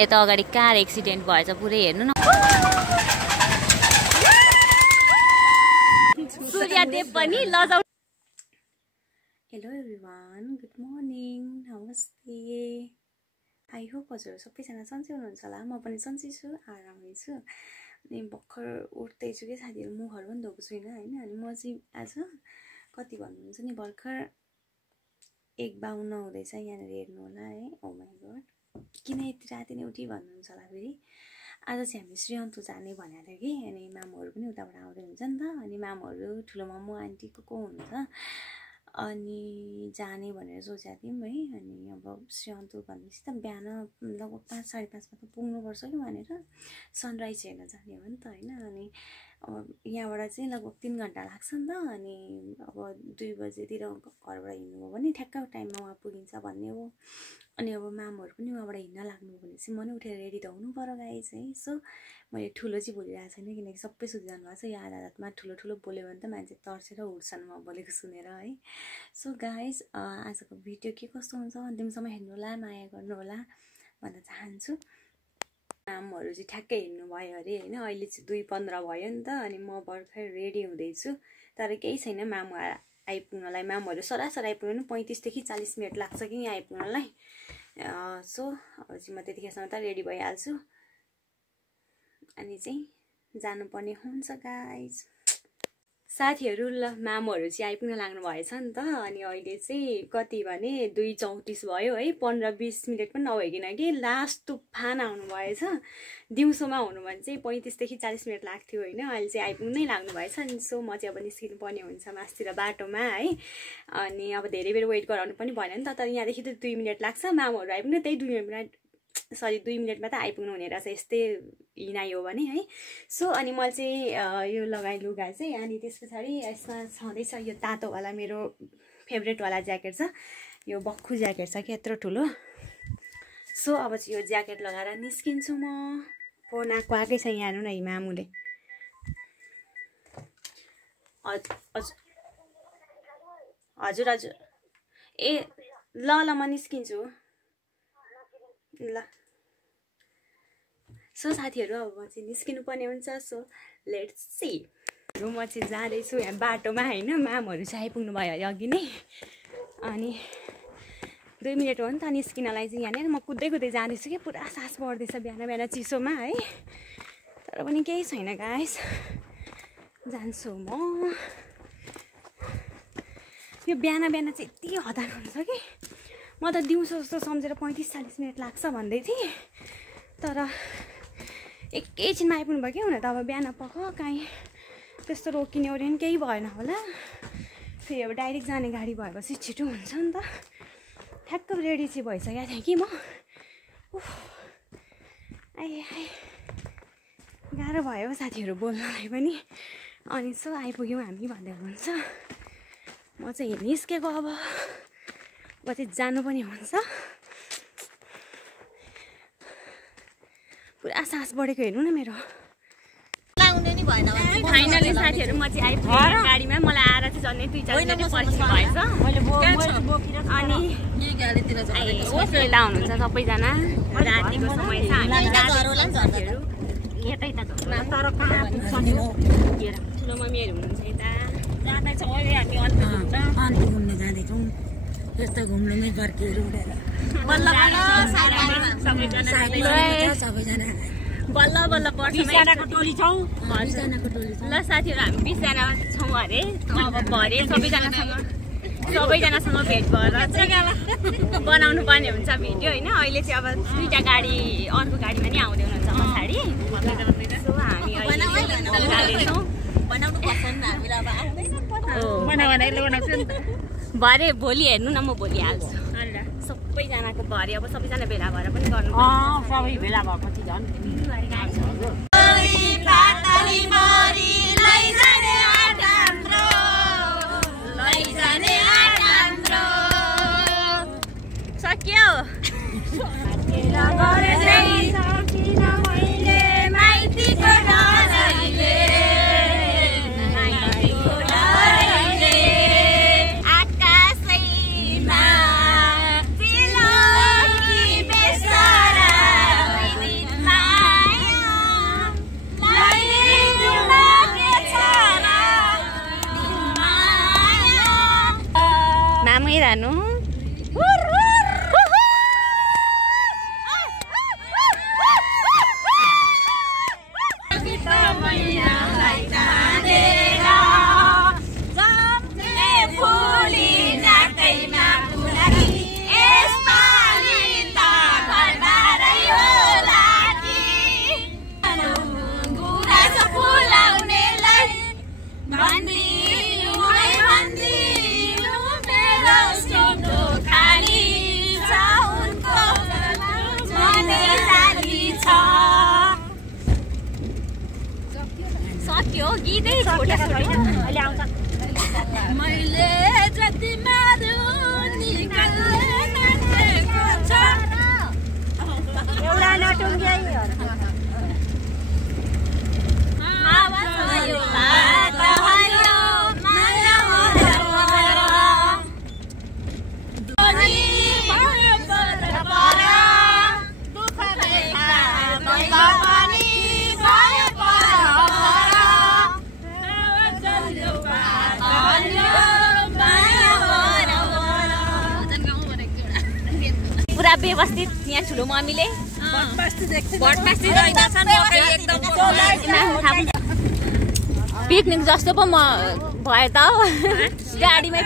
यता अगाडि car accident भएछ पुरै हेर्नु न सूर्यदेव पनि लजाउ हेलो एभ्रिवान गुड मर्निङ नमस्ते आई होप हजुर सबैजना सन्चै हुनुहुन्छ होला म पनि सन्चै छु आरामै छु अनि भर्खर उठ्दैछु कि साथीहरू मुखहरू पनि धोएको छुइनँ होइन अनि म चाहिँ आज कति भन्नुहुन्छ नि भर्खर 1:52 हुँदैछ यहाँनिर हेर्नु होला है ओ माई गॉड किन यति राति नै उठी भन्नुहुन्छ होला फेरि आज चाहिँ हामी श्रीअन्तु जाने भनेको थियो कि अनि मामुहरू पनि उताबाट आउँदै हुन्छ नि त अनि मामुहरू ठुलो मामु आन्टी को हुन्छ अनि जाने भनेर सोचेको थियौँ है अनि अब श्रीअन्तु भनेपछि त बिहान लगभग 5:30 मा त पुग्नुपर्छ कि भनेर सनराइज हेर्न जाने हो नि त होइन अनि अब यहाँबाट चाहिँ लगभग 3 घण्टा लाग्छ नि त अनि अब 2 बजेतिर घरबाट हिँड्नुभयो भने ठ्याक्क टाइममा वहाँ पुगिन्छ भन्ने हो अनि अब मामुहरू पनि वहाँबाट हिँड्न लाग्नु भनेपछि म नै उठेर रेडी त हुनु पर्यो गाइस है सो मैले ठुलो चाहिँ बोलिरहेको छैन किनकि सबै सुतिजानु भएको छ यो आधारमा ठुलो ठुलो बोल्यो भने त मान्छे तर्सेर उठ्छन् म बोलेको सुनेर है सो गाइस आजको भिडियो के कस्तो हुन्छ अन्तिमसम्म हेर्नु होला माया गर्नु होला भन्न चाहन्छु मामुहरू चाहिँ ठ्याक्कै हिँड्नु भयो अरे होइन अहिले चाहिँ 2:15 भयो नि त अनि म भर्खर रेडी हुँदैछु तर केही छैन मामु आइपुग्नलाई मामुहरू सरासर आइपुग्नु 35 देखि 40 मिनट लाग्छ कि यहाँ आइपुग्नलाई सो अब चाहिँ म त्यतिखेरसम्म त रेडी भइहाल्छु अनि चाहिँ जानुपर्ने हुन्छ गाइस साथीहरू ल मामुहरू चाहिँ आइपुग्न लाग्नु भएछ नि त अनि अहिले चाहिँ कति भने 2:34 भयो है 15-20 मिनट पनि नभइकन कि लास्ट तुफान आउनु भएछ दिउँसोमा हुनु भने चाहिँ 35 देखि 40 मिनट लाग्थ्यो होइन अहिले चाहिँ आइपुग्नै लाग्नु भएछ अनि सो म चाहिँ अब निस्किनु पर्ने हुन्छ मास्तिर बाटोमा है अनि अब धेरै बेर वेट गराउनु पनि भएन नि त तर यहाँदेखि त 2 मिनट लाग्छ मामुहरू आइपुग्न त्यही 2 मिनट सरी 2 मिनटमा त आइपुग्नु हुने रहेछ यस्तै हिँडायो भने है सो अनि मैले चाहिँ यो लगाएँ लुगा चाहिँ अनि त्यस पछाडि यसमा छँदैछ यो तातोवाला मेरो फेभरेटवाला ज्याकेट छ यो बक्खु ज्याकेट छ कि यत्रो ठुलो सो अब चाहिँ यो ज्याकेट लगाएर निस्किन्छु म फोन आएकै छ यहाँ हेर्नु न यी मामुले हजुर हजुर ए ल ल म निस्किन्छु ल सो साथीहरू अब म चाहिँ निस्किनु पर्ने हुन्छ सो लेट्स सी म चाहिँ जाँदैछु यहाँ बाटोमा होइन मामुहरू चाहिँ आइपुग्नु भयो अरे अघि नै अनि 2 मिनट हो नि त निस्किनलाई चाहिँ यहाँनिर म कुद्दै कुद्दै जाँदैछु कि पुरा सास बढ्दैछ बिहान बिहान चिसोमा है तर पनि केही छैन गाइस जान्छु म यो बिहान बिहान चाहिँ यति हतार हुन्छ कि म त दिउँसो जस्तो सम्झेर 35-40 मिनट लाग्छ भन्दै थिएँ तर एकैछिनमा आइपुग्नु भयो कि हुन त अब बिहान पख काहीँ त्यस्तो रोकिने ओर्ने केही भएन होला फेरि अब डाइरेक्ट जाने गाडी भएपछि छिटो हुन्छ नि त ठ्याक्क रेडी चाहिँ भइसकेको थिएँ कि म गाह्रो भयो साथीहरू बोल्नलाई पनि अनि सो आइपुग्यौँ हामी भन्दै हुन्छ म चाहिँ निस्केको अब चाहिँ जानु पनि हुन्छ पुरा सास बढेको हेर्नु न मेरो फाइनली साथीहरू म चाहिँ आइपुगेँ गाडीमा मलाई आएर चाहिँ झन्डै 2-4 मिनट पर्खिनु भएछ अनि यता हुनुहुन्छ सबैजना रातिको समय छ हामी यतै त ठुलो मम्मीहरू हुनुहुन्छ यता जाँदैछौँ अहिले हामी अन्त घुम्न जाँदैछौँ यस्तो घुम्नुमै फर्किएर उडेर बल्ल बल्ल पर्छ 20 जनाको टोली छौँ ल साथीहरू हामी 20 जना छौँ अरे अब भरे सबैजनासँग भेट भएर बनाउनु पर्ने हुन्छ भिडियो होइन अहिले चाहिँ अब 2टा गाडी अर्को गाडीमा नि आउँदै हुनुहुन्छ पछाडि सो हामी जाँदैछौँ भरे भोलि हेर्नु न म भोलि हाल्छु सबैजनाको भरे अब सबैजना भेला भएर पनि गर्नु सबै भेला भएपछि झन् सक्यो अहिले आउँछ मैले जति मारु निकालेको छ एउटा नटुङ्ग्याइ पुरा व्यवस्थित यहाँ ठुलो मम्मीले पिकनिक जस्तो पो म भयो त गाडीमै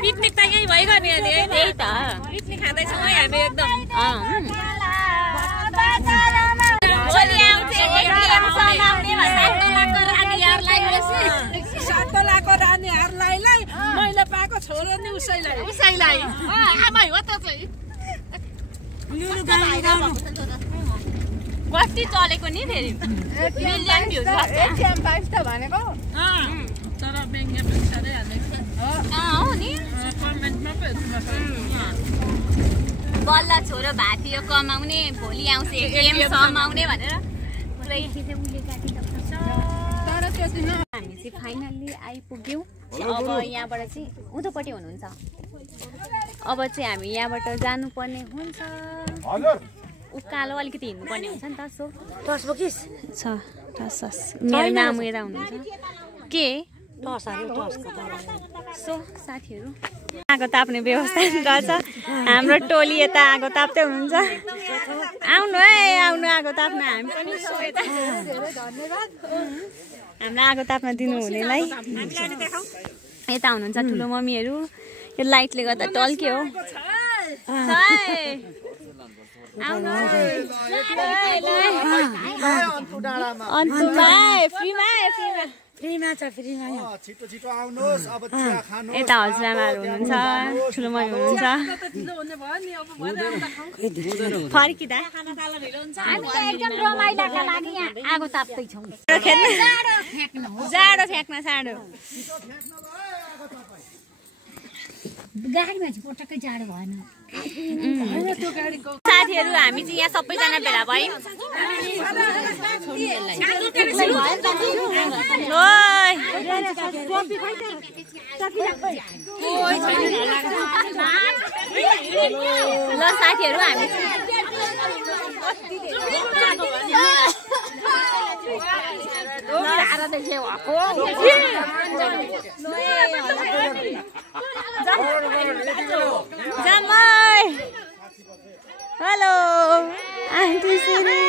पिकनिक त यही भइगयो नि अहिले त्यही त पिकनिक खाँदैछौँ है हामी एकदम मैले पाएको छोरो नि उसैलाई आमै हो त चाहिँ कति चलेको नि फेरि मिलियन भ्युज एटिएम 5 त भनेको तर बेङ्गे पनि सारै हालेको हो नि कमेन्टमा पो बल्ल छोरो भातियो कमाउने भोलि आउँछ एटिएम समाउने भनेर पुरै तर त्यति न हामी चाहिँ फाइनल्ली आइपुग्यौँ अब यहाँबाट चाहिँ उँधोपट्टि हुनुहुन्छ अब चाहिँ हामी यहाँबाट जानुपर्ने हुन्छ उकालो अलिकति हिँड्नुपर्ने हुन्छ नि त सो छ टस मेरो मामु यता हुनुहुन्छ के सो साथीहरू आगो ताप्ने व्यवस्था रहेछ हाम्रो टोली यता आगो ताप्दै हुनुहुन्छ आउनु है आउनु आगो ताप्न हामी पनि हाम्रो आगो ताप्न दिनु हुनेलाई यता हुनुहुन्छ ठुलो मम्मीहरू यो लाइटले गर्दा टल्क्यो हो यता हजुरआमाहरू हुनुहुन्छ ठुलो मम्मी हुनुहुन्छ फर्किँदा आगो ताप्दैछौँ जाडो फ्याँक्न साडो गाडीमा चाहिँ पटक्कै जाडो भएन साथीहरू हामी चाहिँ यहाँ सबैजना भेला भयौँ ल साथीहरू हामी हेलो आन्टी सुनी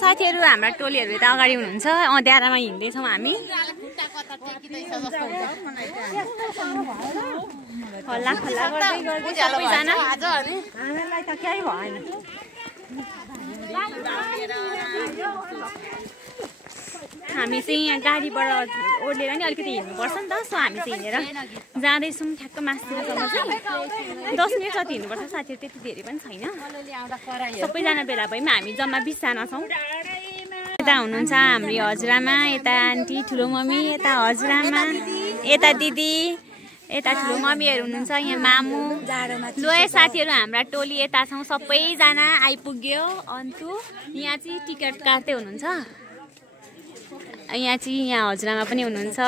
साथीहरू हाम्रा टोलीहरू यता अगाडि हुनुहुन्छ अँध्यारामा हिँड्दैछौँ हामी हल्ला खल्ला गर्दै गर्दै सबैजना हामीलाई त केही भएन हामी चाहिँ यहाँ गाडीबाट ओर्लेर नि अलिकति हिँड्नुपर्छ नि त सो हामी चाहिँ हिँडेर जाँदैछौँ ठ्याक्क मास्तिरसम्म चाहिँ 10 मिनट जति हिँड्नुपर्छ साथीहरू त्यति धेरै पनि छैन सबैजना भेला भयौँ हामी जम्मा 20 जना छौँ यता हुनुहुन्छ हाम्रो हजुरआमा यता आन्टी ठुलो मम्मी यता हजुरआमा यता दिदी यता ठुलो मम्मीहरू हुनुहुन्छ यहाँ मामु लो साथीहरू हाम्रा टोली यता छौँ सबैजना आइपुग्यो अन्तु यहाँ चाहिँ टिकट काट्दै हुनुहुन्छ यहाँ चाहिँ यहाँ हजुरआमा पनि हुनुहुन्छ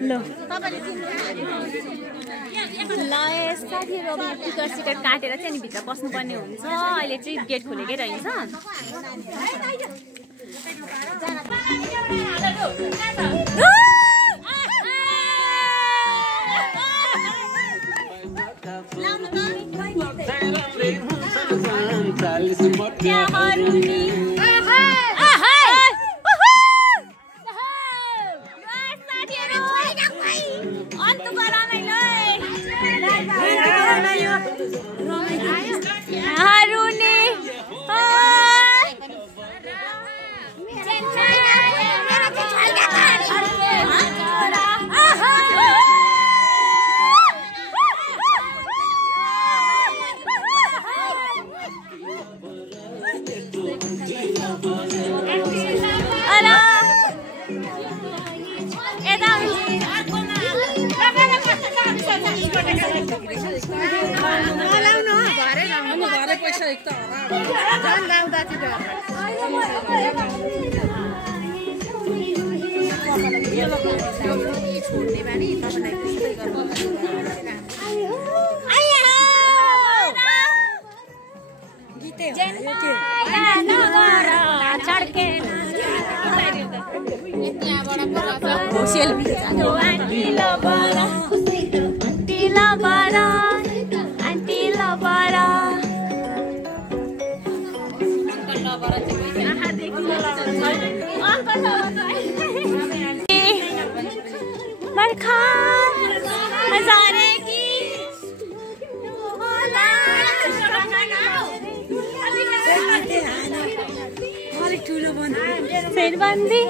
ल साथीहरू अब टिकट सिकट काटेर चाहिँ अनि भित्र पस्नुपर्ने हुन्छ अहिले चाहिँ गेट खोलेकै रहन्छ शेरबन्दी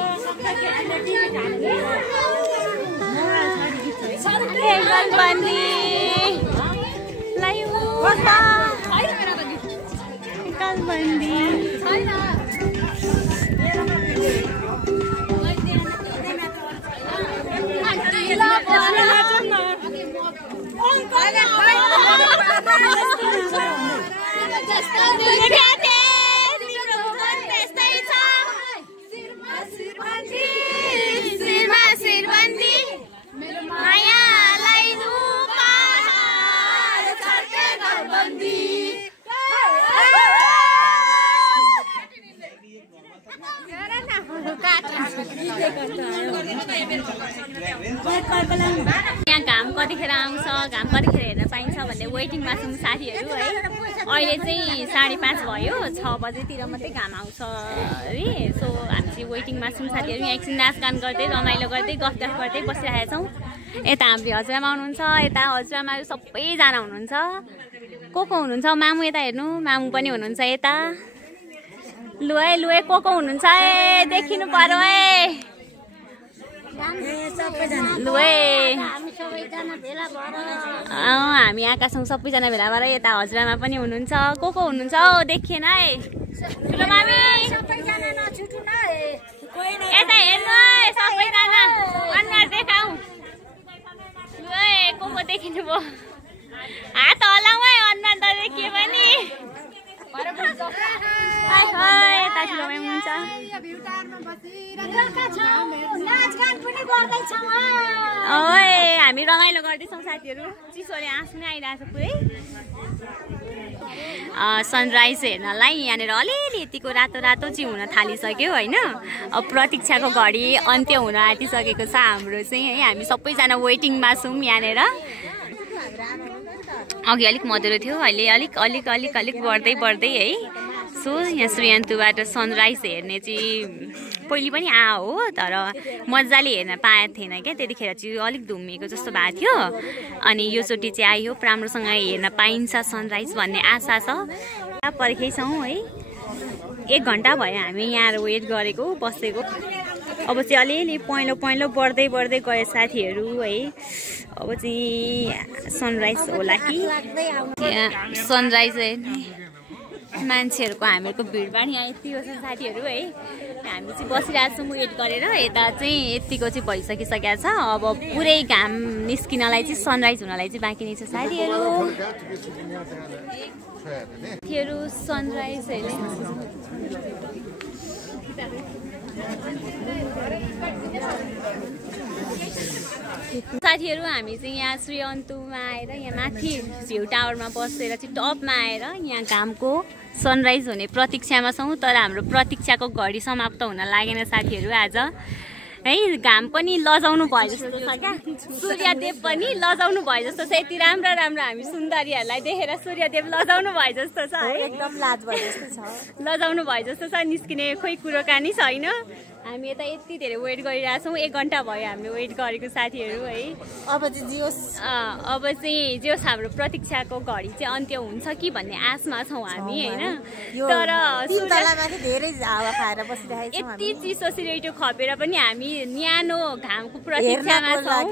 यहाँ घाम कतिखेर आउँछ, घाम कतिखेर हेर्न पाइन्छ भन्ने वेटिङमा छौँ साथीहरू है। अहिले चाहिँ 5:30 भयो, 6 बजेतिर मात्रै घाम आउँछ अरे। सो हामी चाहिँ वेटिङमा छौँ साथीहरू। यहाँ एकछिन नाचगान गर्दै रमाइलो गर्दै गफगाफ गर्दै बसिरहेका छौँ। यता हाम्रो हजुरआमा हुनुहुन्छ, यता हजुरआमा सबैजना हुनुहुन्छ। को हुनुहुन्छ? मामु यता हेर्नु, मामु पनि हुनुहुन्छ यता। लु है को हुनुहुन्छ है, देखिनु पर्यो है। लु है हामी आएका छौँ सबैजना भेला भएर। यता हजुरआमा पनि हुनुहुन्छ। को हुनुहुन्छ हौ, देखिएन है। ठुलो मामी यता हेर्नु है सबैजना, अनुहार देखाऊ। लु है को देखिनु भयो, हात हलाऊ है, अनुहार त देखियो पनि। यता ठुलो मामी हुन्छ। ओए हामी रमाइलो गर्दैछौँ साथीहरू। चिसोले आँसु नै आइरहेको छ पुरै। सनराइज हेर्नलाई यहाँनिर अलिअलि यतिको रातो रातो चाहिँ हुन थालिसक्यो होइन। अब प्रतीक्षाको घडी अन्त्य हुन आँटिसकेको छ हाम्रो चाहिँ है। हामी सबैजना वेटिङमा छौँ यहाँनिर। अघि अलिक मधुरो थियो, अहिले अलिक अलिक अलिक अलिक बढ्दै बढ्दै है। सो यहाँ श्रीयन्तुबाट सनराइज हेर्ने चाहिँ पहिले पनि हो, तर मजाले हेर्न पाएको थिएन क्या। त्यतिखेर चाहिँ अलिक धुम्मिएको जस्तो भएको थियो। अनि योचोटि चाहिँ आयो, राम्रोसँग हेर्न पाइन्छ सनराइज भन्ने आशा छ। पर्खेछौँ है, 1 घन्टा भयो हामी यहाँ वेट गरेको बसेको। अब चाहिँ अलिअलि पहेँलो पहेँलो बढ्दै बढ्दै गयो साथीहरू है। अब चाहिँ सनराइज होला कि सनराइज हेर्ने मान्छेहरूको हामीहरूको भिडभाड यहाँ यतिको छ साथीहरू है। हामी चाहिँ बसिरहेको छौँ वेट गरेर। यता चाहिँ यतिको चाहिँ भइसकिसकेको छ। अब पुरै घाम निस्किनलाई चाहिँ सनराइज हुनलाई चाहिँ बाँकी नै छ साथीहरू। सनराइज हेर्ने साथीहरू हामी चाहिँ यहाँ श्रीअन्तुमा आएर यहाँ माथि भ्यू टावरमा बसेर चाहिँ टपमा आएर यहाँ घामको सनराइज हुने प्रतीक्षामा छौँ। तर हाम्रो प्रतीक्षाको घडी समाप्त हुन लागेन साथीहरू आज है। घाम पनि लजाउनु भयो जस्तो छ क्या, सूर्यदेव पनि लजाउनु भयो जस्तो छ। यति राम्रो राम्रो हामी सुन्दरीहरूलाई देखेर सूर्यदेव लजाउनु भयो जस्तो छ है। एकदम लाज भयो जस्तो छ, लजाउनु भयो जस्तो छ। निस्किने खोइ कुरोकानी छैन। हामी यता यति धेरै वेट गरिरहेछौँ। 1 घन्टा भयो हामीले वेट गरेको साथीहरू है। अब चाहिँ जोस् हाम्रो प्रतीक्षाको घडी चाहिँ अन्त्य हुन्छ कि भन्ने आशमा छौँ हामी होइन। तर धेरै हावा खाएर बसिरहेको छौँ। यति चिसो सिरेटो खपेर पनि हामी न्यानो घामको प्रतीक्षामा छौँ।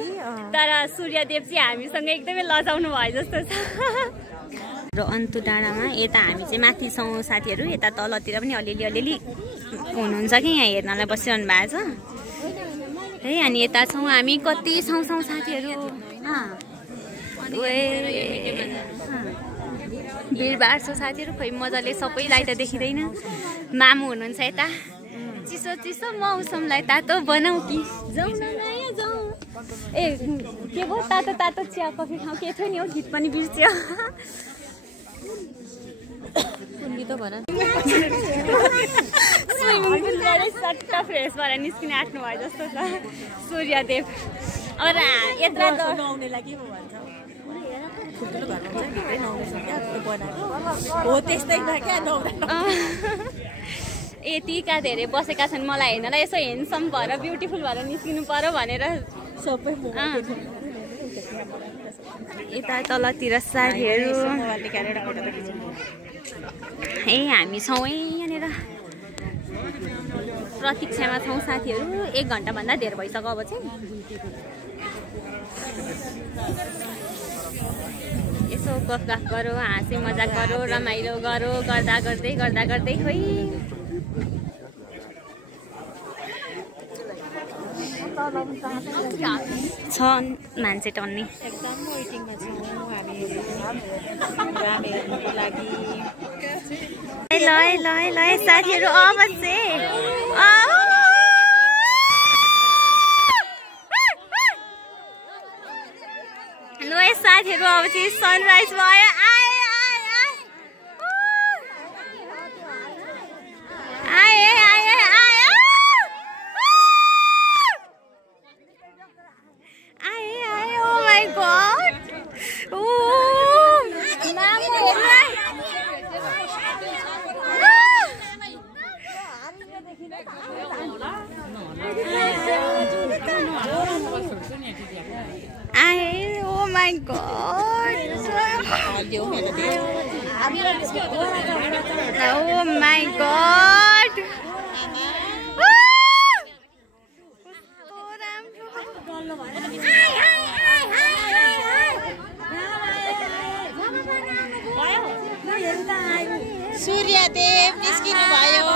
तर सूर्यदेव चाहिँ हामीसँग एकदमै लजाउनु भयो जस्तो छ। र अन्तु डाँडामा यता हामी चाहिँ माथि छौँ साथीहरू। यता तलतिर पनि अलिअलि हुनुहुन्छ कि यहाँ हेर्नलाई बसिरहनु भएको छ है। अनि यता छौँ हामी, कति छौँ साथीहरू। भिडभाड छ साथीहरू, खोइ मजाले सबैलाई त देखिँदैन। मामु हुनुहुन्छ यता। चिसो चिसो मौसमलाई तातो बनाऊ कि जाउँ न नयाँ ए के भयो तातो तातो चिया कफी खाऊ के थियो नि हौ गीत पनि बिर्स्यो कुन गीत भन स्विमिङ पुलबाट सट्टा फ्रेस भएर निस्किन आँट्नु भयो जस्तो छ सूर्यदेव अब यत्रो नआउनेलाई के भन्छ ठुल्ठुलो घरमा हुन्छ भित्रै नआउनु सक्यो त्यो बनाएको हो त्यस्तै न क्या यतिका धेरै बसेका छन् मलाई हेर्नलाई यसो हेन्डसम भएर ब्युटिफुल भएर निस्किनु पर्यो भनेर सबै यता तलतिर साथीहरू ए हामी छौँ यहाँनिर प्रतीक्षामा छौँ साथीहरू 1 घन्टाभन्दा धेरै भइसक्यो अब चाहिँ यसो गफ गरौँ हाँसी मजाक गरौँ रमाइलो गरौँ गर्दा गर्दै खोइ छन् मान्छे टन्ने एकदम वेटिङमा छौँ हामीहरूको लागि ल साथीहरू अवश्य ल साथीहरू अब चाहिँ सनराइज भयो Oh my God! सूर्यदेव निस्किनु भयो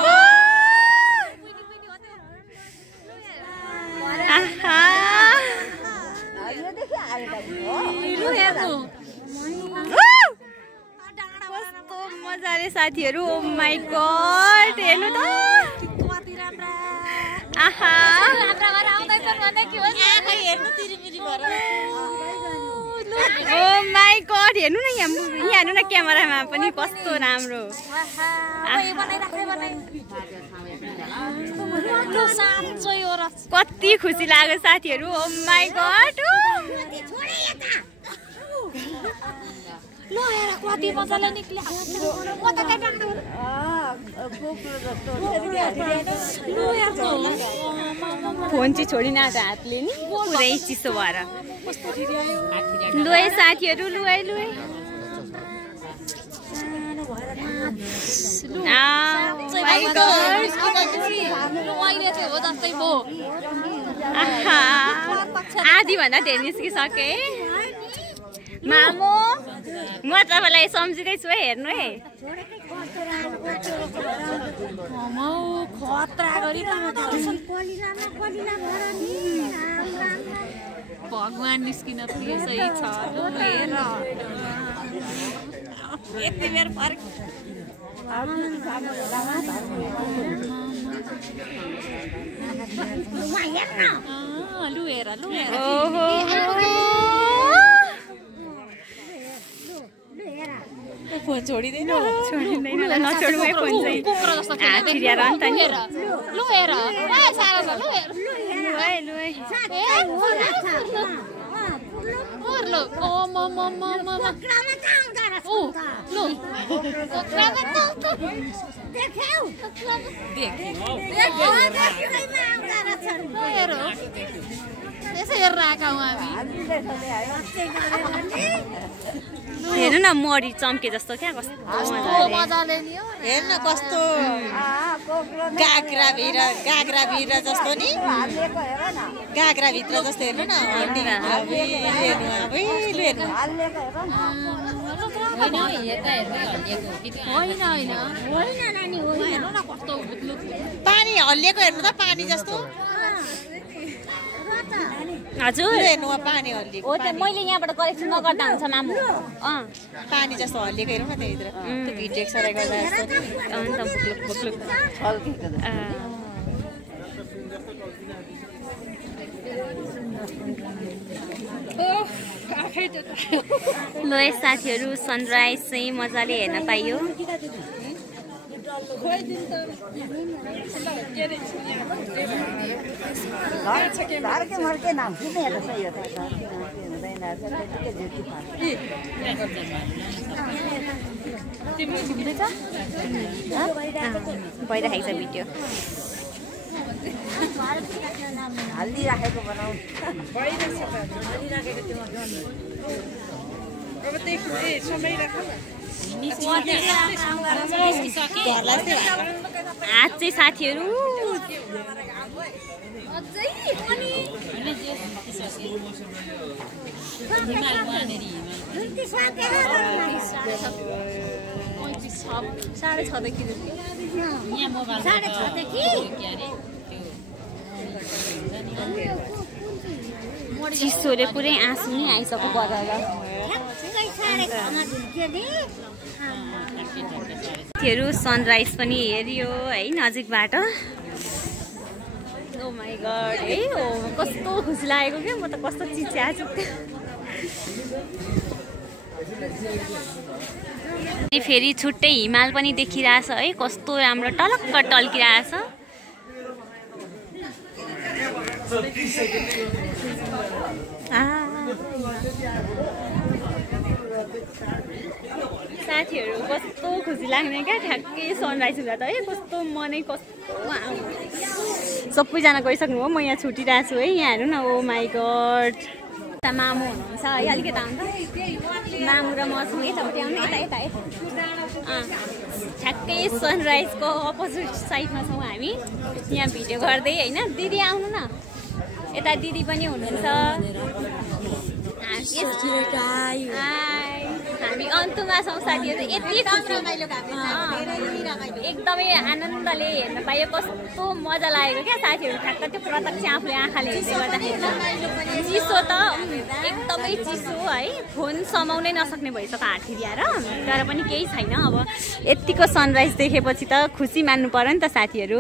कस्तो मजाले साथीहरू ओ माई गॉड हेर्नु त आहा ओ माई गॉड हेर्नु न यहाँ हेर्नु न क्यामेरामा पनि कस्तो राम्रो कति खुसी लाग्यो साथीहरू ओ माई गॉड कति मजाले निक्ल्यो फोन चाहिँ छोडिन हातले नि पुरै चिसो भएर लुए साथीहरू लुए आधी भन्दा धेरै निस्किसके मामु म तपाईँलाई सम्झिँदैछु है हेर्नु है भगवान निस्किन सही छ यति बेर फर्क लुहेर फोन छोडिँदैन नछोड्नु है फोन चाहिँ छिरिएर अन्त नि हेर्नु न मरी चम्के जस्तो क्या कस्तो मजाले नि हेर्न कस्तो गाग्रा भिर जस्तो नि गाग्रा भित्र जस्तो हेर्नु न पानी हल्लिएको हेर्नु त पानी जस्तो हजुर हेर्नु पानी हल्लिएको हो त मैले यहाँबाट कलेक्सन नगर्दा हुन्छ मामु पानी जस्तो हल्लिएको हेर्नु न त्यहीतिर त्यो भिडियो एक्सरे गर्दा जस्तो अन्त बुक्लुक ल साथीहरू सनराइज चाहिँ मजाले हेर्न पाइयो। भइरहेको छ भिडियो। हालिराखेको बनाऊ आज चाहिँ साथीहरू चिसोले पुरै आँसु नै आइसक्यो बजार। साथीहरू सनराइज पनि हेरियो है नजिकबाट। ओ माई गॉड है हो कस्तो खुसी लागेको क्या, म त कस्तो चिच्याछु। फेरि छुट्टै हिमाल पनि देखिरहेछ है, कस्तो राम्रो टलक्क टल्किरहेछ। साथीहरू कस्तो खुसी लाग्ने क्या ठ्याक्कै सनराइज हुँदा त है, कस्तो मनै कस्तो सबैजना गइसक्नु हो, म यहाँ छुटिरहेको छु है। यहाँ हेर्नु न, ओ माई गड मामु हुनुहुन्छ है, अलिकति आउनु त मामु र मसँग यतापट्टि आउनु, यता यता यता ठ्याक्कै सनराइजको अपोजिट साइडमा छौँ हामी यहाँ भिडियो गर्दै होइन। दिदी आउनु न, यता दिदी पनि हुनुहुन्छ। हामी अन्तमा छौँ साथीहरू, यति एकदमै आनन्दले हेर्न पायो, कस्तो मजा लागेको क्या साथीहरू। ठ्याक्क त्यो प्रत्यक्ष आफूले आँखाले हेर्दै गर्दाखेरि चिसो त एकदमै चिसो है, फोन समाउनै नसक्ने भइसक्यो हात थिरिएर, तर पनि केही छैन। अब यतिको सनराइज देखेपछि त खुसी मान्नु पर्यो नि त साथीहरू।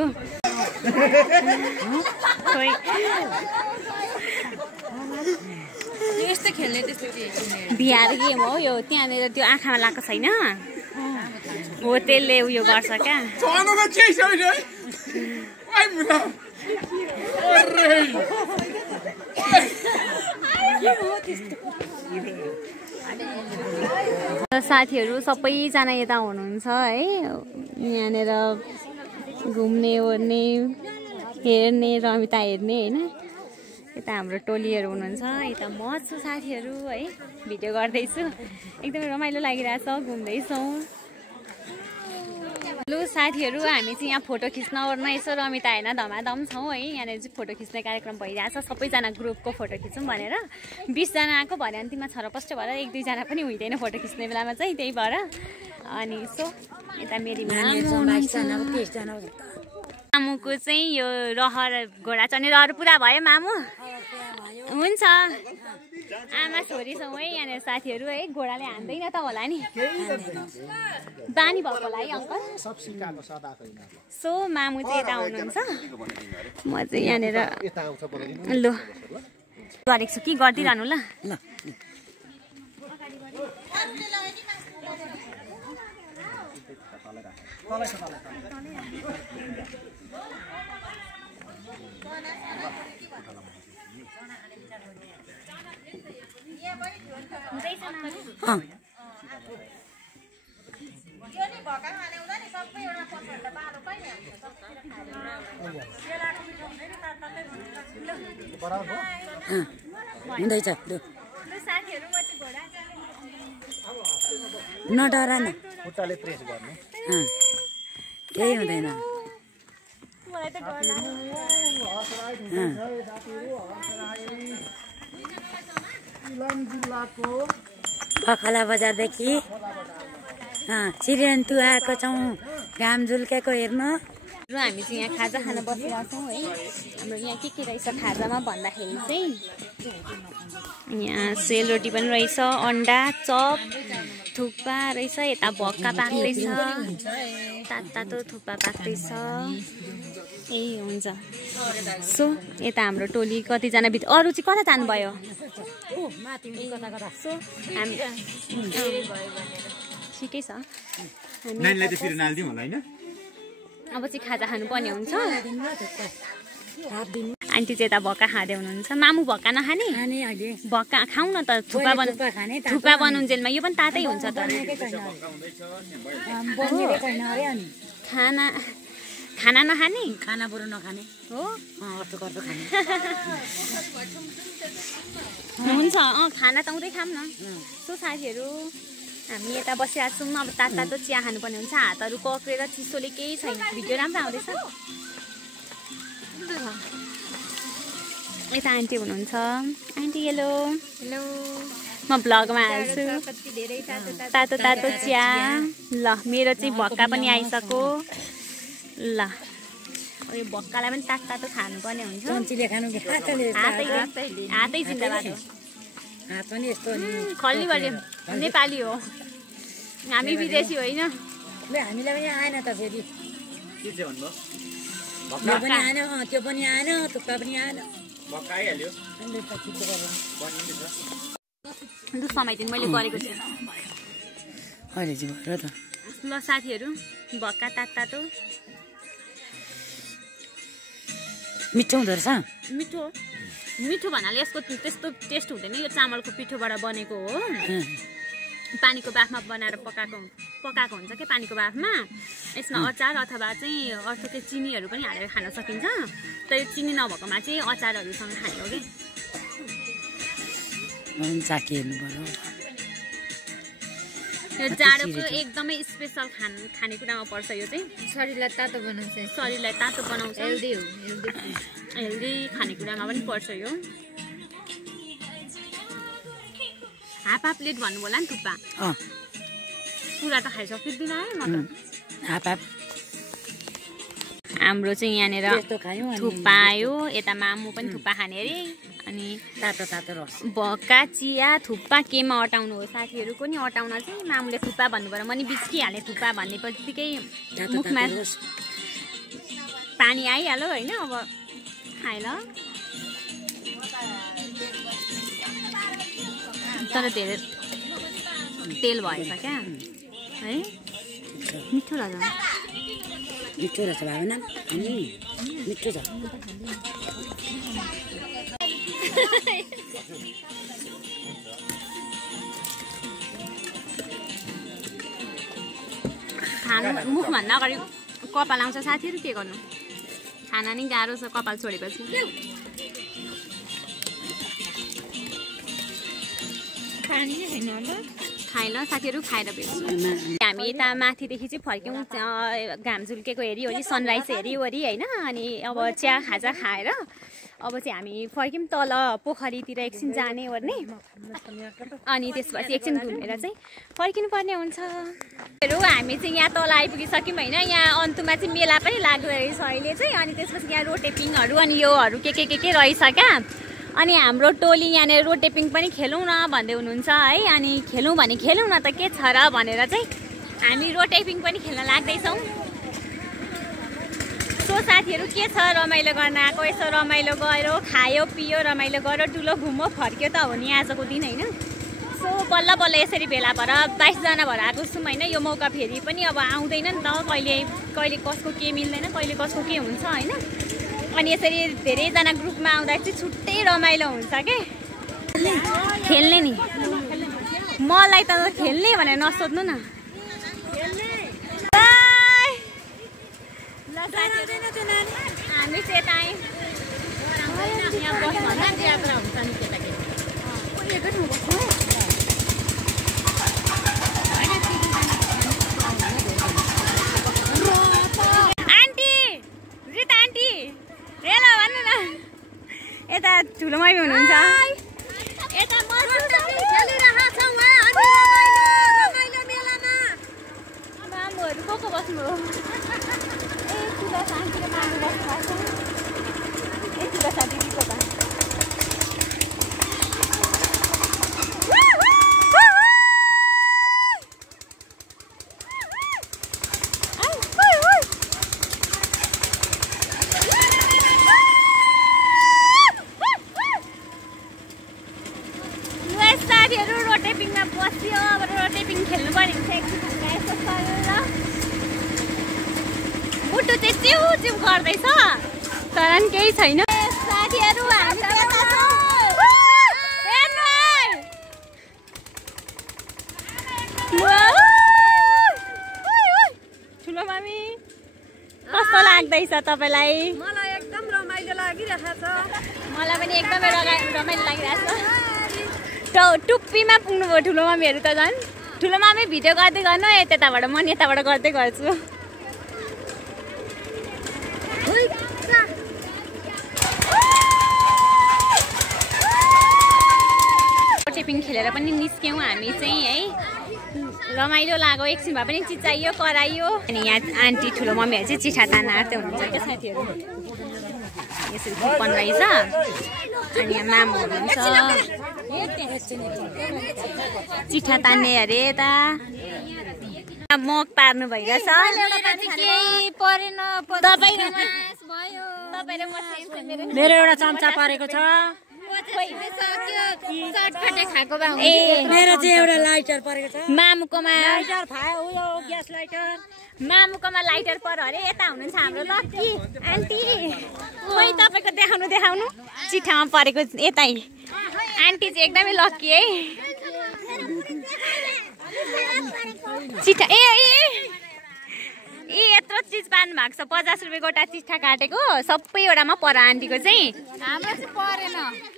बिहार गेम हो यो, त्यहाँनिर त्यो आँखामा लगाएको छैन हो, त्यसले उयो गर्छ क्या। साथीहरू सबैजना यता हुनुहुन्छ है, यहाँनिर घुम्ने ओर्ने हेर्ने रमिता हेर्ने होइन। यता हाम्रो टोलीहरू हुनुहुन्छ, यता म छु साथीहरू है, भिडियो गर्दैछु। एकदमै रमाइलो लागिरहेछ, घुम्दैछौँ। लु साथीहरू हामी चाहिँ यहाँ फोटो खिच्न ओर्न यसो रमिता होइन धमाधम छौँ है। यहाँनिर चाहिँ फोटो खिच्ने कार्यक्रम भइरहेछ, सबैजना ग्रुपको फोटो खिचौँ भनेर। 20 जना आएको भरे अन्तिममा छरपष्ट भएर 1-2 जना पनि हुँदैन फोटो खिच्ने बेलामा चाहिँ, त्यही भएर। अनि यसो यता मेरी मामुको चाहिँ यो रहर घोडा चढ्ने रहर पुरा भयो मामु, हुन्छ। आमा छोरी छौँ है यहाँनिर साथीहरू है, घोडाले हान्दैन त होला नि, बानी भएको होला है अङ्कल। सो मामु चाहिँ यता आउनुहुन्छ, म चाहिँ यहाँनिर लु गरेको छु कि गरिदिइरहनु ल। हुँदैछ नडरा न, खुट्टाले प्रेस गर्नु केही हुँदैन। पखला बजारदेखि चिरियन्तु आएको छौँ घाम झुल्केको हेर्न। र हामी चाहिँ यहाँ खाजा खान बसिरहेको छौँ है। हाम्रो यहाँ के रहेछ खाजामा भन्दाखेरि चाहिँ यहाँ सेलरोटी पनि रहेछ, अन्डा चप थुक्पा रहेछ, यता भक्का पाक्दैछ, तातो थुक्पा पाक्दैछ, ए हुन्छ सो यता हाम्रो टोली कतिजना भित्र अरू चाहिँ कता जानुभयो सो हामी ठिकै छ अब चाहिँ खाजा खानुपर्ने हुन्छ आन्टी चाहिँ यता भक्का खाँदै हुनुहुन्छ मामु भक्का नखाने भक्का खाऊ न त थुक्पा बनाउन्जेलमा यो पनि तातै हुन्छ त खाना नखाने खाना बरु नखाने हो खाने हुन्छ खाना त आउँदै खाऊँ न सो साथीहरू हामी यता बसिरहेको छौँ अब तातो चिया खानुपर्ने हुन्छ हातहरू कक्रेर चिसोले केही छैन भिडियो राम्रो आउँदैछ यता आन्टी हुनुहुन्छ आन्टी हेलो हेलो म भ्लगमा हाल्छु तातो तातो चिया ल मेरो चाहिँ भक्का पनि आइसक्यो ल यो भक्कालाई पनि तातो खानुपर्ने हुन्छ हातै जिन्दाबाद हो खल्ली गर्यो नेपाली हो हामी विदेशी होइन हामीलाई पनि आएन त फेरि त्यो पनि आएन थुक्पा पनि आएन लु समाइदिनु मैले गरेको छु अहिले चाहिँ भएर त ल साथीहरू भक्का तातो मिठो हुँदो रहेछ मिठो मिठो भन्नाले यसको त्यस्तो टेस्ट हुँदैन यो चामलको पिठोबाट बनेको हो पानीको बाफमा बनाएर पकाएको हुन्छ क्या पानीको बाफमा यसमा अचार अथवा चाहिँ अर्को चाहिँ चिनीहरू पनि हालेर खान सकिन्छ तर चिनी नभएकोमा चाहिँ अचारहरूसँग खाने हो कि यो जाडोको एकदमै स्पेसल खानेकुरामा पर्छ यो चाहिँ शरीरलाई तातो बनाउँछ हेल्दी खानेकुरामा पनि पर्छ यो हाफ प्लेट भन्नु होला नि थुक्पा पुरा त खाइसकिँदैन है म त हाम्रो चाहिँ यहाँनिर थुक्पा आयो यता मामु पनि थुक्पा खाने अरे अनि तातो रस भक्का चिया थुक्पा केमा अटाउनु हो साथीहरू पनि अटाउन चाहिँ मामुले थुक्पा भन्नुभयो मैले बिच्किहालेँ थुक्पा भन्ने बित्तिकै मुखमा पानी आइहाल्यो होइन अब खाएँ ल तर धेरै तेल भएछ क्या है मिठो रहेछ भावना मिठो छ खानु मुखभन्दा अगाडि कपाल आउँछ साथीहरू के गर्नु खाना नि गाह्रो छ कपाल छोडेपछि खाएँ ल साथीहरू खाएर भेट्छु हामी यता माथिदेखि चाहिँ फर्क्यौँ घाम झुल्केको हेरिवरि सनराइज हेरिवरि होइन अनि अब चिया खाजा खाएर अब चाहिँ हामी फर्क्यौँ तल पोखरीतिर एकछिन जाने ओर्ने अनि त्यसपछि एकछिन घुमेर चाहिँ फर्किनु पर्ने हुन्छ हामी चाहिँ यहाँ तल आइपुगिसक्यौँ होइन यहाँ अन्तुमा चाहिँ मेला पनि लाग्दो रहेछ अहिले चाहिँ अनि त्यसपछि यहाँ रोटेपिङहरू अनि योहरू के रहेछ क्या अनि हाम्रो टोली यहाँनिर रोटेपिङ पनि खेलौँ न भन्दै हुनुहुन्छ है अनि खेलौँ भने खेलौँ न त के छ र भनेर चाहिँ हामी रोटेपिङ पनि खेल्न लाग्दैछौँ सो साथीहरू के छ रमाइलो गर्न आएको यसो रमाइलो गयो खायो पियो रमाइलो गऱ्यो ठुलो घुम्यो फर्क्यो त हो नि आजको दिन होइन सो बल्ल यसरी भेला भएर 22जना भएर आएको छौँ होइन यो मौका फेरि पनि अब आउँदैन नि त कहिले कसको के मिल्दैन कहिले कसको के हुन्छ होइन अनि यसरी धेरैजना ग्रुपमा आउँदा चाहिँ छुट्टै रमाइलो हुन्छ के खेल्ने नि मलाई त खेल्ने भनेर नसोध्नु न हामी चाहिँ यता यहाँ बस्नुभन्दा यात्रा हुन्छ नि केटाकेटी आन्टी रिता आन्टी हेलो भन्नु न यता ठुलो मम्मी हुनुहुन्छ यता मामुहरू को बस्नु हो शान्ति मामु बस्नु भएको छ यति बस्दा दिदीको त छैन साथीहरु हामी यता छौं हेर्नु ठुलो मामी कस्तो लाग्दैछ तपाईलाई मलाई एकदम रमाइलो लागिरहेछ मलाई पनि एकदमै रमाइलो लागिरहेछ टुप्पीमा पुग्नुभयो ठुलो मामीहरु त झन् ठुलो मामी भिडियो गर्दै गर्नु त्यताबाट म यताबाट गर्दै गर्छु टेपिङ खेलेर पनि निस्क्यौँ हामी चाहिँ है रमाइलो लाग्यो एकछिन भए पनि चिचाइयो कराइयो अनि यहाँ आन्टी ठुलो मम्मीहरू चाहिँ चिठा तान्न आँट्दै हुनुहुन्छ क्या साथीहरू यसरी कुपन रहेछ अनि यहाँ मामु हुनुहुन्छ चिठा तान्ने अरे यता मग पार्नु भइरहेछ मेरो एउटा चम्चा परेको छ मेरो चाहिँ एउटा लाइटर परेको छ मामुकोमा लाइटर उयो ग्यास लाइटर मामुकोमा लाइटर पर्यो अरे यता हुनुहुन्छ हाम्रो लक्की आन्टी खोइ तपाईँको देखाउनु चिठामा परेको यतै आन्टी चाहिँ एकदमै लक्की है चिठा यत्रो चिज पार्नु भएको छ 50 रुपियाँ गोटा चिठा काटेको सबै एउटामा पर आन्टीको चाहिँ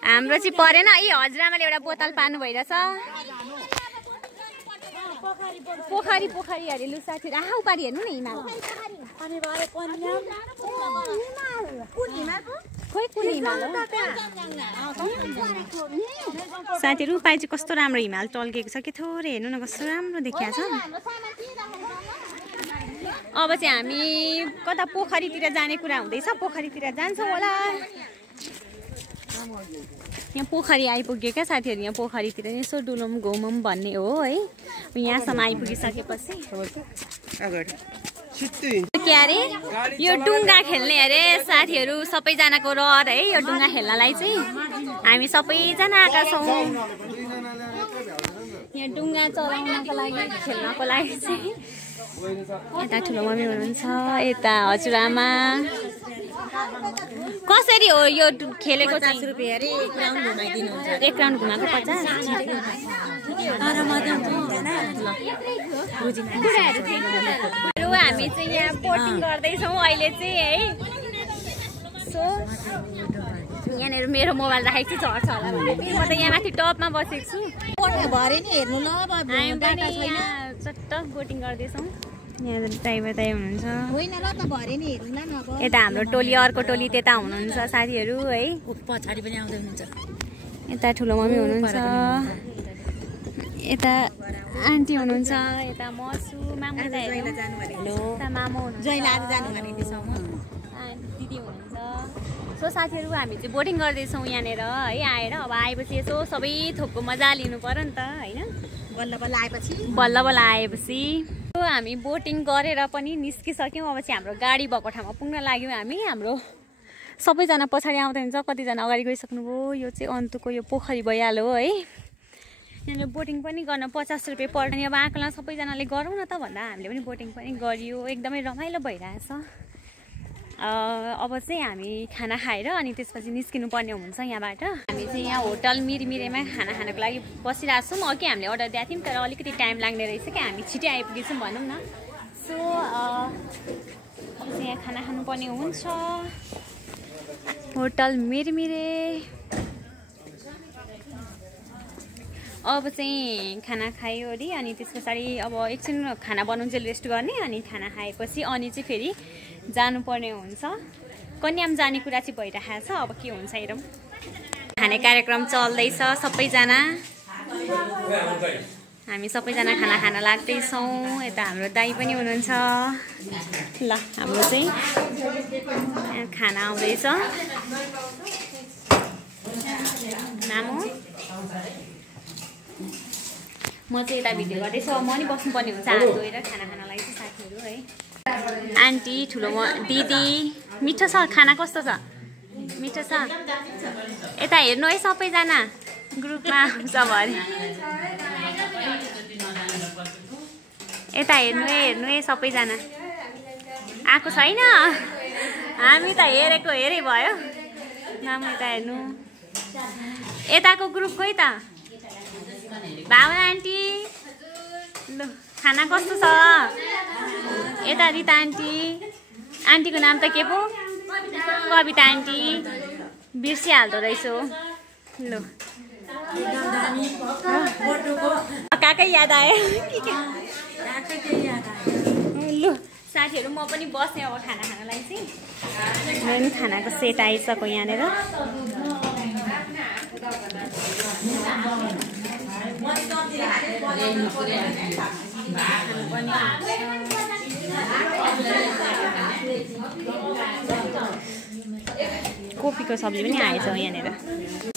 हाम्रो चाहिँ परेन हजुरआमाले एउटा बोतल पार्नु भइरहेछ पोखरी अरे लु साथीहरु आऊ पारी हेर्नु न हिमाल साथीहरु पाइ चाहिँ कस्तो राम्रो हिमाल टल्केको छ के थोरै हेर्नु न कस्तो राम्रो देखिया छ अब चाहिँ हामी कता पोखरीतिर जाने कुरा हुँदैछ पोखरीतिर जान्छौँ होला यहाँ पोखरी आइपुग्यो क्या साथीहरु यहाँ पोखरीतिर यसो डुलौँ घुमौँ भन्ने हो है यहाँसम्म आइपुगिसकेपछि के अरे यो डुङ्गा खेल्ने अरे साथीहरु सबैजनाको रहर है यो डुङ्गा खेल्नलाई चाहिँ हामी सबैजना आएका छौँ यहाँ डुङ्गा चलाउनको लागि खेल्नको लागि चाहिँ यता ठुलो मम्मी हुनुहुन्छ यता हजुरआमा कसरी हो यो खेलेको 50 रुपियाँ अरे एक राउन्ड घुमाएको 50 हामी चाहिँ यहाँ बोटिङ गर्दैछौँ अहिले चाहिँ है सो यहाँनिर मेरो मोबाइल राखेको चाहिँ झर्छ होला भने म त यहाँ माथि टपमा बसेको छु भरे नि हेर्नु ल चट्ट बोटिङ गर्दैछौँ यहाँ ड्राइभर दाइ हुनुहुन्छ यता हाम्रो टोली अर्को टोली त्यता हुनुहुन्छ साथीहरू है पछाडि पनि आउँदै हुनुहुन्छ यता ठुलो मम्मी हुनुहुन्छ यता आन्टी हुनुहुन्छ यता मसु मामु यता मामु हुनुहुन्छ दिदी हुनुहुन्छ सो साथीहरू हामी चाहिँ बोटिङ गर्दैछौँ यहाँनिर है आएर अब आएपछि यसो सबै थोकको मजा लिनु पर्यो नि त होइन बल्ल बल्ल आएपछि हामी बोटिङ गरेर पनि निस्किसक्यौँ अब चाहिँ हाम्रो गाडी भएको ठाउँमा पुग्न लाग्यौँ हामी हाम्रो सबैजना पछाडि आउँदै हुन्छ कतिजना अगाडि गइसक्नुभयो यो चाहिँ अन्तुको यो पोखरी भइहाल्यो है यहाँनिर बोटिङ पनि गर्न 50 रुपियाँ पर्ने अब आँकला सबैजनाले गरौँ न त भन्दा हामीले पनि बोटिङ पनि गरियो एकदमै रमाइलो भइरहेछ अब चाहिँ हामी खाना खाएर अनि त्यसपछि निस्किनु पर्ने हुन्छ यहाँबाट हामी चाहिँ यहाँ होटल मिरमिरेमा खाना खानको लागि बसिरहेको छौँ अघि हामीले अर्डर दिएको थियौँ तर अलिकति टाइम लाग्ने रहेछ क्या हामी छिटै आइपुगेछौँ भनौँ न सो अब चाहिँ यहाँ खाना खानुपर्ने हुन्छ होटल मिरमिरे अब चाहिँ खाना खायो अरे अनि त्यस पछाडि अब एकछिन खाना बनाउनु रेस्ट गर्ने अनि खाना खाएपछि अनि चाहिँ फेरि जानुपर्ने हुन्छ कन्याम जाने कुरा चाहिँ भइरहेको छ अब के हुन्छ हेरौँ खाने कार्यक्रम चल्दैछ सबैजना हामी सबैजना खाना खान लाग्दैछौँ यता हाम्रो दाइ पनि हुनुहुन्छ ल हाम्रो चाहिँ खाना आउँदैछ नामु म चाहिँ यता भिडियो गर्दैछु म नि बस्नुपर्ने हुन्छ हात धोएर खाना खानलाई चाहिँ साथीहरू है आन्टी ठुलो दिदी मिठो छ खाना कस्तो छ मिठो छ यता हेर्नु है सबैजना ग्रुपमा हुन्छ भरे यता हेर्नु है सबैजना आएको छैन हामी त हेरेको हेरै भयो मामु यता हेर्नु यताको ग्रुप खोइ त भावना आन्टी ल खाना कस्तो छ यता रिता आन्टी आन्टीको नाम त के पो कविता आन्टी बिर्सिहाल्दो रहेछ ल काकै याद आयो लु साथीहरू म पनि बस्ने अब खाना खानलाई चाहिँ मेरो पनि खानाको सेट आइसक्यो यहाँनिर कोपीको सब्जी पनि आएछ यहाँनिर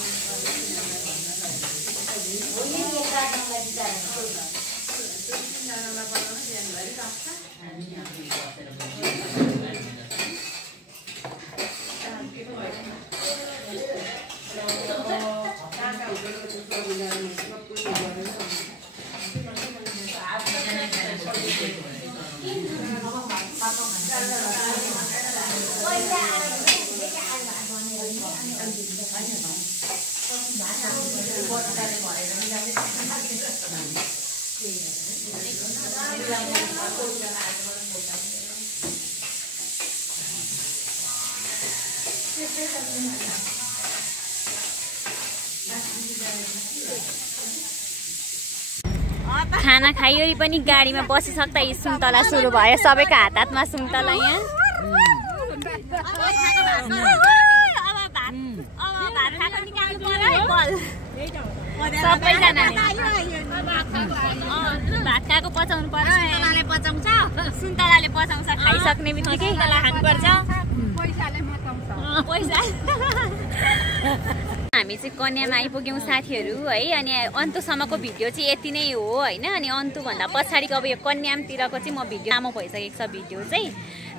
खाना खाइवरी पनि गाडीमा बसिसक्दा यी सुन्तला सुरु भयो सबैको हात हातमा सुन्तला यहाँ सबैजनाले भात खाएको पचाउनु पर्छ सुन्तलाले पचाउँछ सुन्तलाले पचाउँछ खाइसक्ने बित्तिकै खानुपर्छ पैसा हामी चाहिँ कन्यामा आइपुग्यौँ साथीहरू है अनि अन्तसम्मको भिडियो चाहिँ यति नै हो होइन अनि अन्तभन्दा पछाडिको अब यो कन्यामतिरको चाहिँ म भिडियो लामो भइसकेको छ भिडियो चाहिँ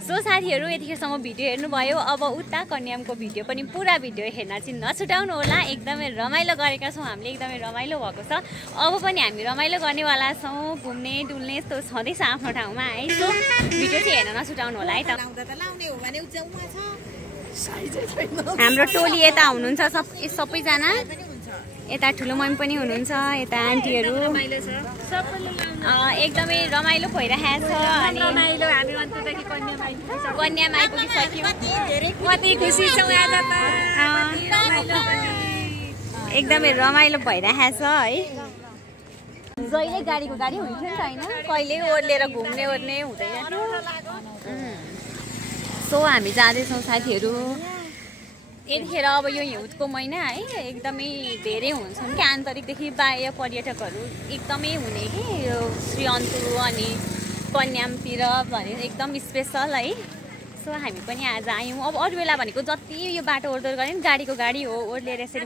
सो साथीहरू यतिखेरसम्म भिडियो हेर्नुभयो अब उता कन्यामको भिडियो पनि पुरा भिडियो हेर्न चाहिँ नछुटाउनु होला एकदमै रमाइलो गरेका छौँ हामीले एकदमै रमाइलो भएको छ अब पनि हामी रमाइलो गर्नेवाला छौँ घुम्ने डुल्ने यस्तो छँदैछ आफ्नो ठाउँमा है सो भिडियो चाहिँ हेर्न नछुटाउनु होला है त हाम्रो टोली यता हुनुहुन्छ सबैजना यता ठुलो मम्मी पनि हुनुहुन्छ यता आन्टीहरू एकदमै रमाइलो भइरहेको छ अनि कन्यामा आइपुगिसक्यौँ कति खुसी छौँ आज त एकदमै रमाइलो भइरहेको छ है जहिले गाडीको गाडी हुन्थ्यो नि त होइन कहिले ओर्लेर घुम्ने ओर्ने हुँदैन सो हामी जाँदैछौँ साथीहरू यतिखेर अब यो हिउँदको महिना है एकदमै धेरै हुन्छन् कि आन्तरिकदेखि बाह्य पर्यटकहरू एकदमै हुने कि यो श्रीअन्तु अनि कन्यामतिर भने एकदम स्पेसल है सो हामी पनि आज आयौँ अब अरू बेला भनेको जति यो बाटो ओर्दोर गऱ्यो नि गाडीको गाडी हो ओर्लेर यसरी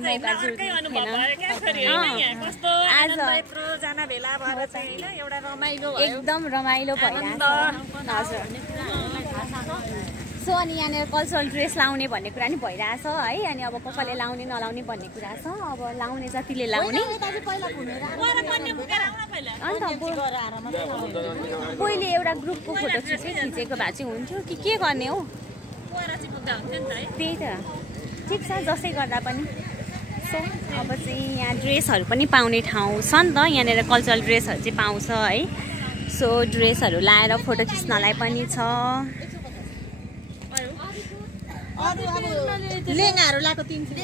एकदम रमाइलो भइरहेको हजुर सो अनि यहाँनिर कल्चरल ड्रेस लाउने भन्ने कुरा नि भइरहेछ है अनि अब कसैले लाउने नलाउने भन्ने कुरा छ अब लाउने जतिले लाउने पहिले एउटा ग्रुपको फोटो खिचेको भए चाहिँ हुन्थ्यो कि के गर्ने हौ त्यही त ठिक छ जसै गर्दा पनि सो अब चाहिँ यहाँ ड्रेसहरू पनि पाउने ठाउँ छ नि त यहाँनिर कल्चरल ड्रेसहरू चाहिँ पाउँछ है सो ड्रेसहरू लाएर फोटो खिच्नलाई पनि छ लेङ्गाहरू लाएको 300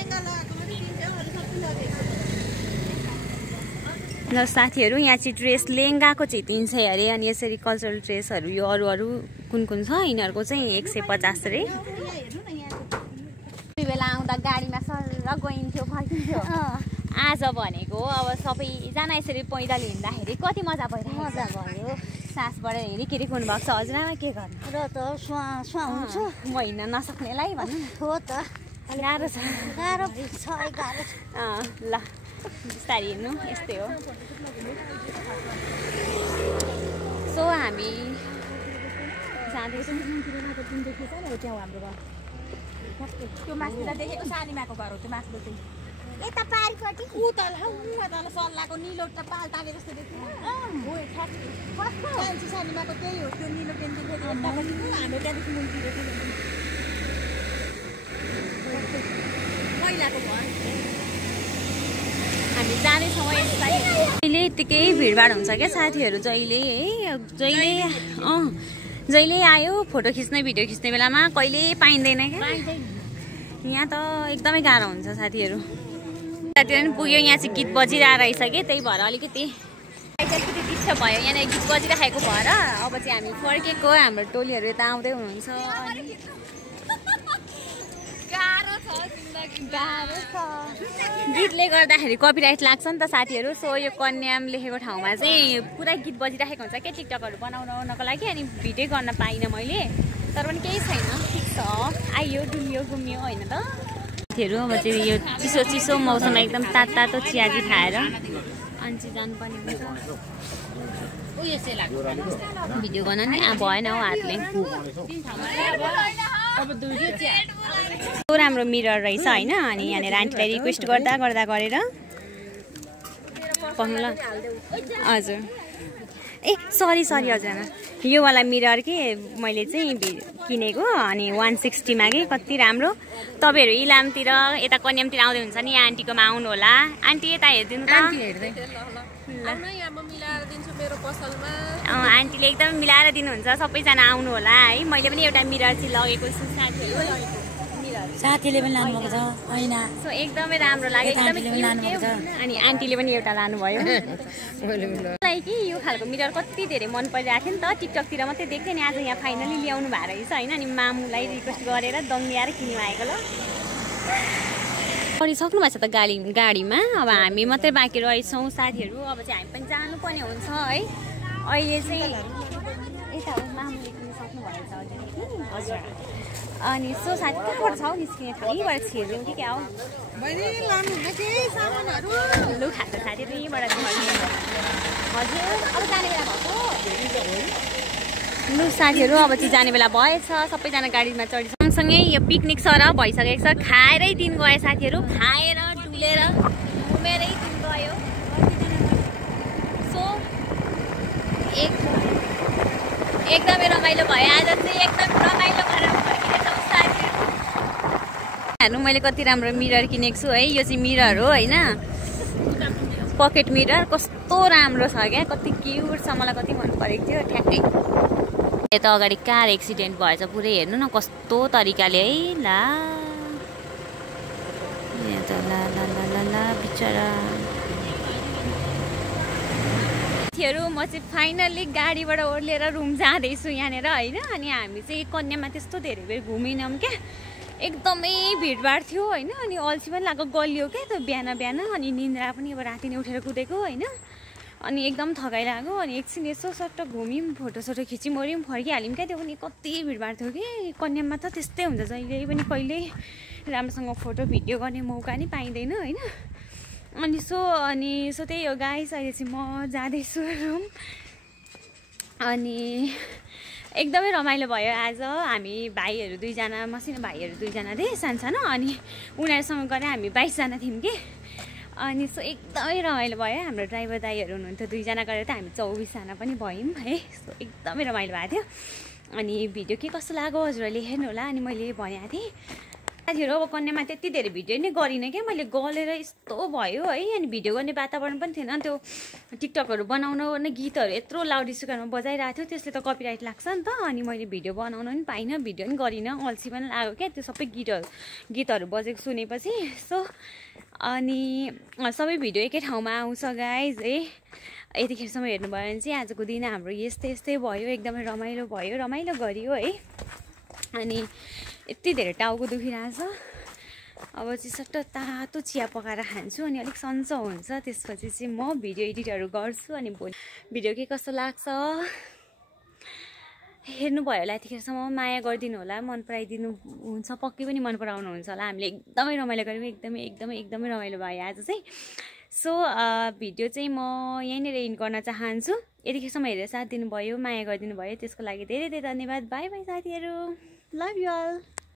ल साथीहरू यहाँ चाहिँ ड्रेस लेहेङ्गाको चाहिँ 300 अरे अनि यसरी कल्चरल ड्रेसहरू यो अरू कुन कुन छ यिनीहरूको चाहिँ 150 अरे त्यही बेला आउँदा गाडीमा सर गइन्थ्यो फर्किन्थ्यो आज भनेको अब सबैजना यसरी पैदल हिँड्दाखेरि कति मजा भइरहेको मजा भयो सासबाट हेरी हुनुभएको छ हजुरआमा के गर्नु र त हुन्छ म हिँड्न नसक्नेलाई भन्नु हो त गाह्रो छ ल बिस्तारै हिँड्नु यस्तै हो सो हामी जाँदैछौँ त्यो मास्तिर देखेको सानीमाको घर हो त्यो मास्तिर चाहिँ यता पारिपट्टि उता सल्लाहको निलो पाल ताले जस्तो देखियो सानीमाको त्यही हो त्यो निलो टेन देखेको हाम्रो त्यहाँदेखि मुन्तिर आएको भयो हामी जाँदैछौँ यसपालि अहिले यत्तिकै भिडभाड हुन्छ क्या साथीहरू जहिले है जहिले आयो फोटो खिच्ने भिडियो खिच्ने बेलामा कहिले पाइँदैन क्या यहाँ त एकदमै गाह्रो हुन्छ साथीहरू पनि पुग्यो यहाँ चाहिँ गीत बजिरहेको रहेछ कि त्यही भएर अलिकति डिस्टर्ब भयो यहाँनिर गीत बजिरहेको भएर अब चाहिँ हामी फर्केको हाम्रो टोलीहरू यता आउँदै हुनुहुन्छ गाह्रो छ गीतले गर्दाखेरि कपिराइट लाग्छ नि त साथीहरू सो यो कन्याम लेखेको ठाउँमा चाहिँ पुरा गीत बजिरहेको हुन्छ क्या टिकटकहरू बनाउनको लागि अनि भिडियो गर्न पाइनँ मैले तर पनि केही छैन ठिक छ आइयो डुल्यो घुम्यो होइन त साथीहरू अब चाहिँ यो चिसो चिसो मौसममा एकदम तातो चियाजी खाएर अनि चाहिँ जानुपर्ने हुन्छ भिडियो गर्न नि भएन हौ हातले राम्रो मिरर रहेछ होइन अनि यहाँनिर आन्टीलाई रिक्वेस्ट गर्दा गरेर पढ्नु ल हजुर ए सरी हजुर योवाला मिरर के मैले चाहिँ किनेको अनि 160 मा कि कति राम्रो तपाईँहरू इलामतिर यता कन्यामतिर आउँदै हुन्छ नि आन्टीकोमा आउनु होला आन्टी यता हेरिदिनु त आन्टीले एकदम मिलाएर दिनुहुन्छ सबैजना आउनु होला है मैले पनि एउटा मिरर चाहिँ लगेको छु साथीले पनि लानुभएको छ होइन सो एकदमै राम्रो लाग्यो एकदमै अनि आन्टीले पनि एउटा लानुभयो मलाई कि यो खालको मिरर कति धेरै मन परिरहेको थियो नि त टिकटकतिर मात्रै देख्थेँ नि आज यहाँ फाइनली ल्याउनु भएको रहेछ होइन अनि मामुलाई रिक्वेस्ट गरेर दङ्ग्याएर किन्नु आएको ल गरिसक्नु भएको छ त गाडीमा अब हामी मात्रै बाँकी रहेछौँ साथीहरू अब चाहिँ हामी पनि जानुपर्ने हुन्छ है अहिले चाहिँ यता मामुले किनिसक्नु भएछ हजुर अनि सो साथी कहाँबाट छ हौ निस्किने ठाउँबाट छिर्दिउँ कि क्या हो लु खान्छ साथीहरू यहीँबाट हजुर अब जाने बेला भएको लु साथीहरू अब चाहिँ जाने बेला भएछ सबैजना गाडीमा चढी सँगसँगै यो पिकनिक सरह भइसकेको छ खाएरै दिन गयो साथीहरू खाएर डुलेर घुमेरै दिन गयो सो एकदमै रमाइलो भयो आज चाहिँ एकदम रमाइलो गरेर फर्किनेछौँ साथीहरू मैले कति राम्रो मिरर किनेको छु है यो चाहिँ मिरर हो होइन पकेट मिरर कस्तो राम्रो छ क्या कति क्युट छ मलाई कति मन परेको थियो ठ्याक्कै यता अगाडि कार एक्सिडेन्ट भएछ पुरै हेर्नु न कस्तो तरिकाले है ला बिचरा म चाहिँ फाइनल्ली गाडीबाट ओर्लिएर रुम जाँदैछु यहाँनिर होइन अनि हामी चाहिँ कन्यामा त्यस्तो धेरै बेर घुमिनौँ क्या एकदमै भिडभाड थियो होइन अनि अल्छी पनि लाग्यो गलियो क्या त बिहान अनि निन्द्रा पनि अब राति नै उठेर कुदेको होइन अनि एकदम थकाइ लाग्यो अनि एकछिन यसो सट्ट घुम्यौँ फोटोसोटो खिच्यौँ ओऱ्यौँ फर्किहाल्यौँ क्या त्यो पनि कति भिडभाड थियो कि कन्याममा त त्यस्तै हुन्छ जहिले पनि कहिल्यै राम्रोसँग फोटो भिडियो गर्ने मौका नि पाइँदैन होइन अनि सो त्यही हो गाइस अहिले चाहिँ म जाँदैछु रुम अनि एकदमै रमाइलो भयो आज हामी भाइहरू दुईजना मसिनो भाइहरू दुईजना थिए सानो अनि उनीहरूसँग गएर हामी 22 जना थियौँ कि अनि सो एकदमै रमाइलो भयो हाम्रो ड्राइभर दाइहरू हुनुहुन्थ्यो दुईजना गरेर त हामी 24 जना पनि भयौँ है सो एकदमै रमाइलो भएको थियो अनि भिडियो के कस्तो लाग्यो हजुरहरूले हेर्नु होला अनि मैले भनेको थिएँ साथीहरू अब कन्यामा त्यति धेरै भिडियो नै गरिनँ क्या मैले गलेर यस्तो भयो है अनि भिडियो गर्ने वातावरण पनि थिएन त्यो टिकटकहरू बनाउन ओर्ने गीतहरू यत्रो लाउड स्पिकरमा बजाइरहेको थियो त्यसले त कपिराइट लाग्छ नि त अनि मैले भिडियो बनाउन पनि पाइनँ भिडियो पनि गरिनँ अल्छी पनि लाग्यो क्या त्यो सबै गीतहरू बजेको सुनेपछि सो अनि सबै भिडियो एकै ठाउँमा आउँछ गाइज है यतिखेरसम्म हेर्नुभयो भने चाहिँ आजको दिन हाम्रो यस्तै भयो एकदमै रमाइलो भयो रमाइलो गरियो है अनि यति धेरै टाउको दुखिरहेछ अब चाहिँ सट्ट तातो चिया पकाएर खान्छु अनि अलिक सन्चो हुन्छ त्यसपछि चाहिँ म भिडियो एडिटहरू गर्छु अनि भोलि भिडियो के कस्तो लाग्छ हेर्नुभयो होला यतिखेरसम्म माया गरिदिनु होला मन पराइदिनु हुन्छ पक्कै पनि मन पराउनु हुन्छ होला हामीले एकदमै रमाइलो गऱ्यौँ एकदमै रमाइलो भयो आज चाहिँ सो भिडियो चाहिँ म यहीँनिर एन्ड गर्न चाहन्छु यतिखेरसम्म हेरेर साथ दिनुभयो माया गरिदिनु भयो त्यसको लागि धेरै धेरै धन्यवाद बाई बाई साथीहरू लभ यु अल